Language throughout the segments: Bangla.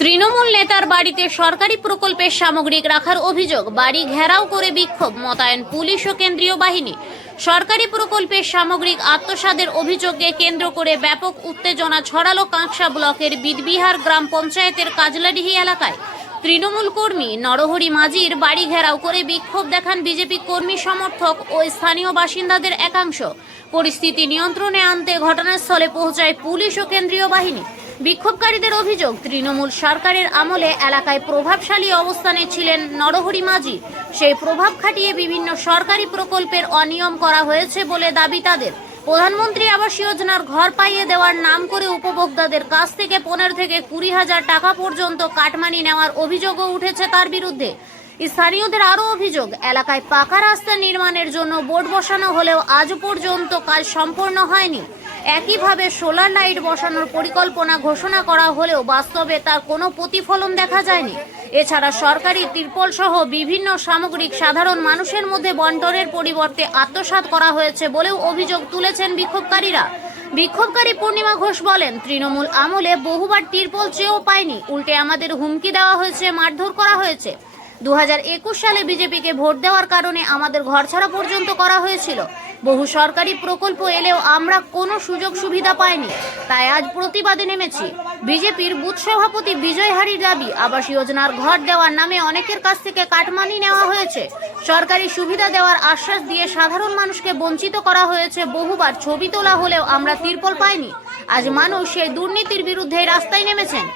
তৃণমূল নেতার বাড়িতে সরকারি প্রকল্পের সামগ্রিক রাখার অভিযোগ, বাড়ি ঘেরাও করে বিক্ষোভ, মোতায়েন পুলিশ ও কেন্দ্রীয় বাহিনী। সরকারি প্রকল্পের সামগ্রিক আত্মসাতের অভিযোগকে কেন্দ্র করে ব্যাপক উত্তেজনা ছড়ালো কাঁকসা ব্লকের বিদবিহার গ্রাম পঞ্চায়েতের কাজলাডিহি এলাকায়। তৃণমূল কর্মী নরহরি মাঝির বাড়ি ঘেরাও করে বিক্ষোভ দেখান বিজেপি কর্মী সমর্থক ও স্থানীয় বাসিন্দাদের একাংশ। পরিস্থিতি নিয়ন্ত্রণে আনতে ঘটনাস্থলে পৌঁছায় পুলিশ ও কেন্দ্রীয় বাহিনী। বিক্ষোভকারীদের অভিযোগ, তৃণমূল সরকারের আমলে এলাকায় প্রভাবশালী অবস্থানে ছিলেন নরহরি মাঝি। সেই প্রভাব খাটিয়ে বিভিন্ন সরকারি প্রকল্পের অনিয়ম করা হয়েছে বলে দাবি তাদের। প্রধানমন্ত্রী আবাস যোজনার ঘর পাইয়ে দেওয়ার নাম করে উপভোক্তাদের কাছ থেকে 15 থেকে 20,000 টাকা পর্যন্ত কাটমানি নেওয়ার অভিযোগও উঠেছে তার বিরুদ্ধে। স্থানীয়দের আরও অভিযোগ, এলাকায় পাকা রাস্তা নির্মাণের জন্য বোর্ড বসানো হলেও আজ পর্যন্ত কাজ সম্পন্ন হয়নি। একইভাবে সোলার লাইট বসানোর পরিকল্পনা ঘোষণা করা হলেও বাস্তবে তার কোনো প্রতিফলন দেখা যায়নি। এছাড়া সরকারি তিরপল সহ বিভিন্ন সামগ্রিক সাধারণ মানুষের মধ্যে বন্টনের পরিবর্তে আত্মসাৎ করা হয়েছে বলেও অভিযোগ তুলেছেন বিক্ষোভকারীরা। বিক্ষোভকারী পূর্ণিমা ঘোষ বলেন, তৃণমূল আমলে বহুবার তিরপল চেয়েও পায়নি, উল্টে আমাদের হুমকি দেওয়া হয়েছে, মারধর করা হয়েছে। 2021 সালে বিজেপিকে ভোট দেওয়ার কারণে আমাদের ঘরছাড়া পর্যন্ত করা হয়েছিল। বহু সরকারি প্রকল্প এলেও আমরা কোনো সুযোগ সুবিধা পাইনি, তাই আজ প্রতিবাদে নেমেছি। বিজেপির বুথ সভাপতি বিজয় হারির দাবি, আবাস যোজনার ঘর দেওয়ার নামে অনেকের কাছ থেকে কাটমানি নেওয়া হয়েছে। সরকারি সুবিধা দেওয়ার আশ্বাস দিয়ে সাধারণ মানুষকে বঞ্চিত করা হয়েছে। বহুবার ছবি তোলা হলেও আমরা তিরপল পাইনি। আজ মানুষ সেই দুর্নীতির বিরুদ্ধে রাস্তায় নেমেছেন।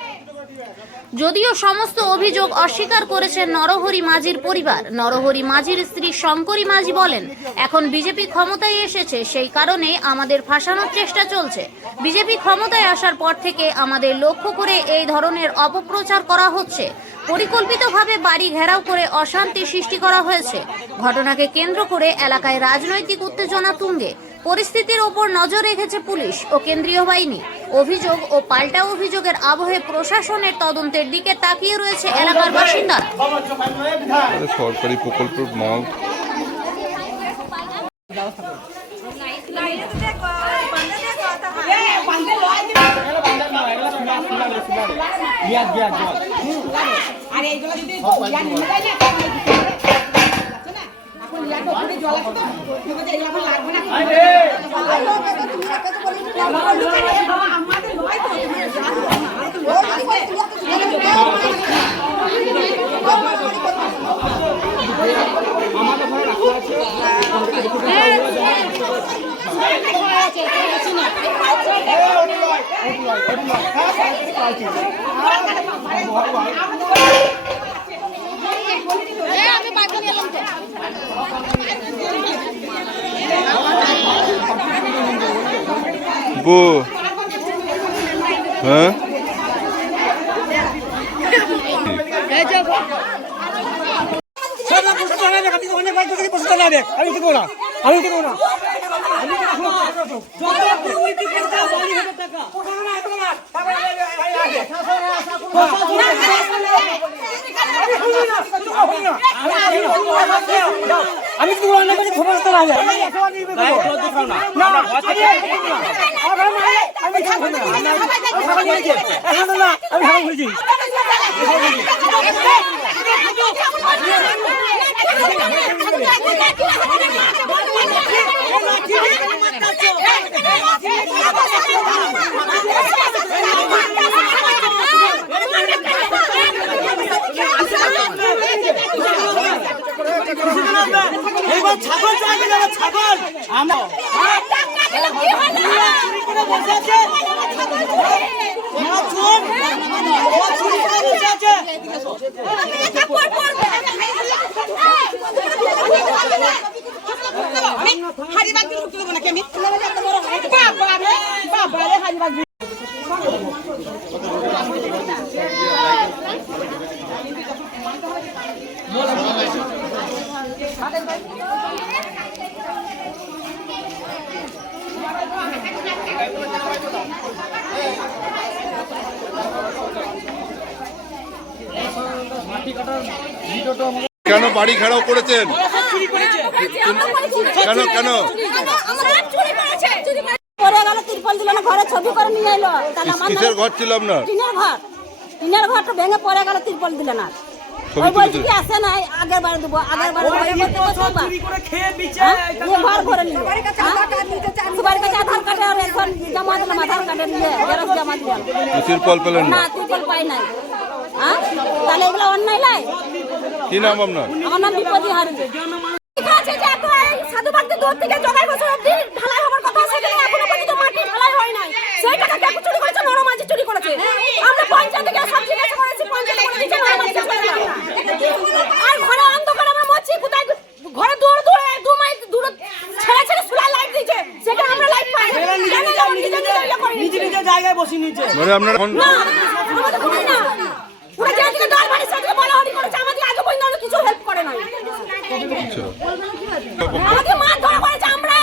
যদিও সমস্ত অভিযোগ অস্বীকার করেছেন নরহরি মাঝির পরিবার। নরহরি মাঝির স্ত্রী শঙ্করী মাঝি বলেন, এখন বিজেপি ক্ষমতায় এসেছে, সেই কারণে আমাদের ফাঁসানোর চেষ্টা চলছে। বিজেপি ক্ষমতায় আসার পর থেকে আমাদের লক্ষ্য করে এই ধরনের অপপ্রচার করা হচ্ছে। পরিকল্পিতভাবে বাড়ি ঘেরাও করে অশান্তি সৃষ্টি করা হয়েছে। ঘটনাকে কেন্দ্র করে এলাকায় রাজনৈতিক উত্তেজনা তুঙ্গে। পরিস্থিতির ওপর নজর রেখেছে পুলিশ ও কেন্দ্রীয় বাহিনী। অভিযোগ ও পাল্টা অভিযোগের আবহে প্রশাসনের তদন্তের দিকে তাকিয়ে রয়েছে এলাকার বাসিন্দারা। সরকারি প্রকল্পের মাল হ্যাঁ আমি ছাগল ছাগল কেন বাড়ি ঘেরাও করেছেন? কেন কেন তিরপল দিল না, ঘরে ছবি করে নিয়ে এলো। তাহলে আমার কিসের ঘর ছিল আপনার? টিনের ঘরটা ভেঙে পড়ে গেল, তিরপল দিল না। ছবি ওই বলছি তুলেছে? কি আসে নাই, আগের বার দেবো, আগের বার চুরি করে খেয়ে বিচে ঘর ভরে নিল। সবার কাছে আধার কার্ডে আর এখন জমা দিলাম, আধার কার্ডে নিয়ে জেরক্স জমা দিলাম। তিরপল পেলেন না, না? তিরপল পাই নাই। তাহলে এগুলো অন্যায় লাই। কি নাম আপনার? আমার নাম বিপদী হারি। ঠিক আছে যে এত সাধু বাগদের দূর থেকে জগাই বছর অব্দি ঢালাই হবার কথা, সেখানে এখনো পর্যন্ত মাটি ঢালাই হয় নাই। সেই টাকা কে চুরি করেছে? নরমাঝি চুরি করেছে। আমরা পঞ্চায়েত থেকে সব জিজ্ঞাসা করেছি, পঞ্চায়েত করে দিচ্ছে নরমাঝি চুরি করেছে। আর ঘরে অন্ধকার আমরা মরছি, কোথায় ঘরে দৌড় দৌড়ে 2 মাইল দূরে ছেড়ে ছেড়ে সোলার লাইট দিয়েছে, সেখানে আমরা লাইট পাই না। নিজে নিজে জায়গায় বসে নিয়েছে। মানে আপনার এখন না, আমাদের কোনো না। ওরা যেদিকে দল বাড়ি সেদিকে বলাবলি করেছে, আমাদের আজও পর্যন্ত কিছু হেল্প করে নাই। আমাকে মার ধরা করেছে, আমরা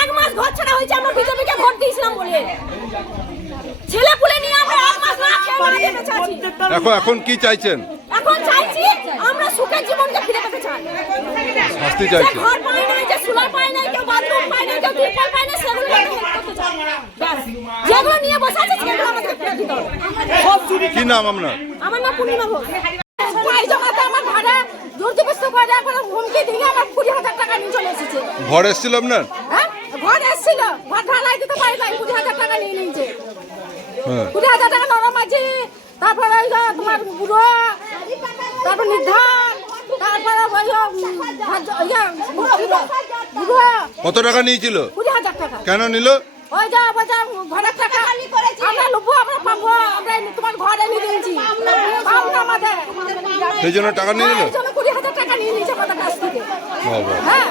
1 মাস ঘর ছাড়া হয়েছে, আমরা বিজেপিকে ভোট দিয়েছিলাম বলে। ছেলে পুলে নিয়ে আমরা 1 মাস না খেয়ে মরে বেঁচে আছি। এখন কি চাইছেন? এখন চাইছি আমরা সুখের জীবনকে ফিরে পেতে চাই। শাস্তি যে চাইছেন? ঘর পায় নাই, যে সোলার পায় নাই, কেউ বাথরুম পায় নাই, কেউ তিরপল পায় নাই, সেগুলো হেল্প করতে চাই। ব্যাস। যেগুলো নিয়ে বসে আছে সেগুলো আমাদের ফেরত দিতে হবে। কি নাম আপনার? আমার নাম পূর্ণিমা ঘোষ। এই জমাতে আমার ভাড়া জোরজবস্তি করে এখন হুমকি দিয়ে আমার 20,000 টাকা নিয়ে চলে এসেছে। ঘর এসেছিল আপনার? হ্যাঁ, ঘর এসেছিল, ঘর ঢালাই দিতে পারি নাই, 20,000 টাকা নিয়ে নিয়েছে। হ্যাঁ। 20,000 টাকা নরমাঝি, তারপরে ওই যে তোমার বুড়ো, তারপর নির্ধান, তারপরে বুড়ো। কত টাকা নিয়েছিল? 20,000 টাকা। কেন নিল? ওই যা বাজার ঘরের টাকা আমরা লুবো, আমরা পাবো, আমরা তোমার ঘরে নিয়ে দিয়েছি, পাবো না আমাদের। সেই জন্য টাকা নিয়ে নিল? এই জন্য 20,000 টাকা নিয়ে নিয়েছে আমাদের কাছ থেকে। বাবা। হ্যাঁ,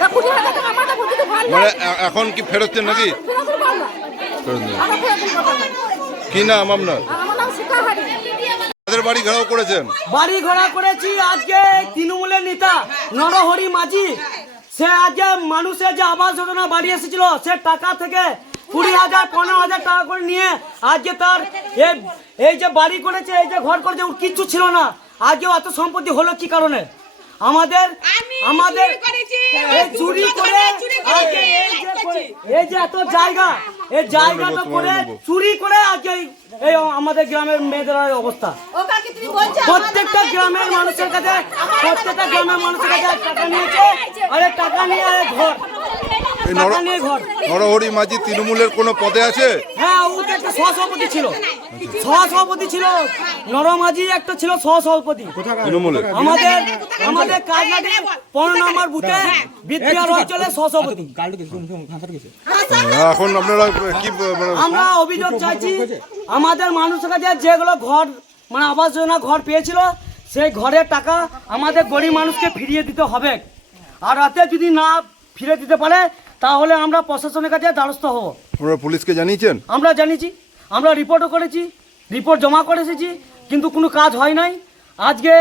তা 20,000 টাকা আমাদের বুঝতে ভালো মানে এখন কি ফেরোচ্ছেন নাকি? ফেরত দিতে পারবো না। ফেরত দিন। আমরা ফেরত দিতে পারবো না। কি নাম আপনার? আমার নাম শিখাহারি। তাদের বাড়ি ঘেরাও করেছেন? বাড়ি ঘোড়া করেছি আজকে তৃণমূলের নেতা নরহরি মাঝি। সে আজকে মানুষের যে আবাস যোজনা বাড়ি এসেছিল, সে টাকা থেকে 20,000 15,000 টাকা করে নিয়ে আজকে তার এই যে বাড়ি করেছে, এই যে ঘর করেছে, ওর কিচ্ছু ছিল না। আজকে এত সম্পত্তি হলো কি কারণে? আমাদের এই চুরি করে আজকে এই যে এত জায়গা, এই জায়গাটা করে চুরি করে আজকে এই আমাদের গ্রামের মেয়েদের অবস্থা। প্রত্যেকটা গ্রামের মানুষের কাছে টাকা নিয়েছে, আরে টাকা নিয়ে ঘর, এই টাকা নিয়ে ঘর। নরহরি মাঝি তৃণমূলের কোনো পদে আছে? হ্যাঁ, ও তো একটা সহসভাপতি ছিল, নরমাঝি একটা ছিল সহসভাপতি তৃণমূলের? আমাদের কাজলাটি 15 নম্বর বুথে বিদ্যার অঞ্চলে সহসভাপতি। এখন আপনারা কি মানে আমরা অভিযোগ চাইছি, আমাদের মানুষের কাছে যেগুলো ঘর মানে আবাস যোজনা ঘর পেয়েছিল, সেই ঘরের টাকা আমাদের গরিব মানুষকে ফিরিয়ে দিতে হবে। আর রাতে যদি না ফিরে দিতে পারে তাহলে আমরা প্রশাসনের কাছে দ্বারস্থ হব। আপনারা পুলিশকে জানিয়েছেন? আমরা জানিয়েছি, আমরা রিপোর্টও করেছি, রিপোর্ট জমা করে এসেছি, কিন্তু কোনো কাজ হয় নাই। আজকে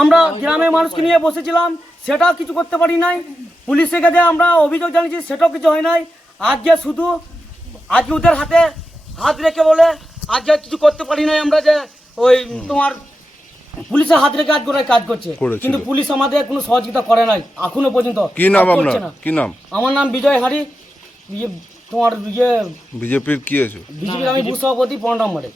আমরা গ্রামের মানুষকে নিয়ে বসেছিলাম, সেটাও কিছু করতে পারি নাই। পুলিশের কাছে আমরা অভিযোগ জানিয়েছি, সেটাও কিছু হয় নাই। আজকে শুধু আজকে ওদের হাতে হাত রেখে বলে আজকে কিছু করতে পারি নাই আমরা, যে ওই তোমার পুলিশের হাত রেখে কাজ করছে, কিন্তু পুলিশ আমাদের কোনো সহযোগিতা করে নাই এখনো পর্যন্ত। কি নাম আপনার? কি নাম? আমার নাম বিজয় হারি। তোমার বিজেপির কি আছে? বিজেপির আমি বুথ সভাপতি 15 নম্বরে।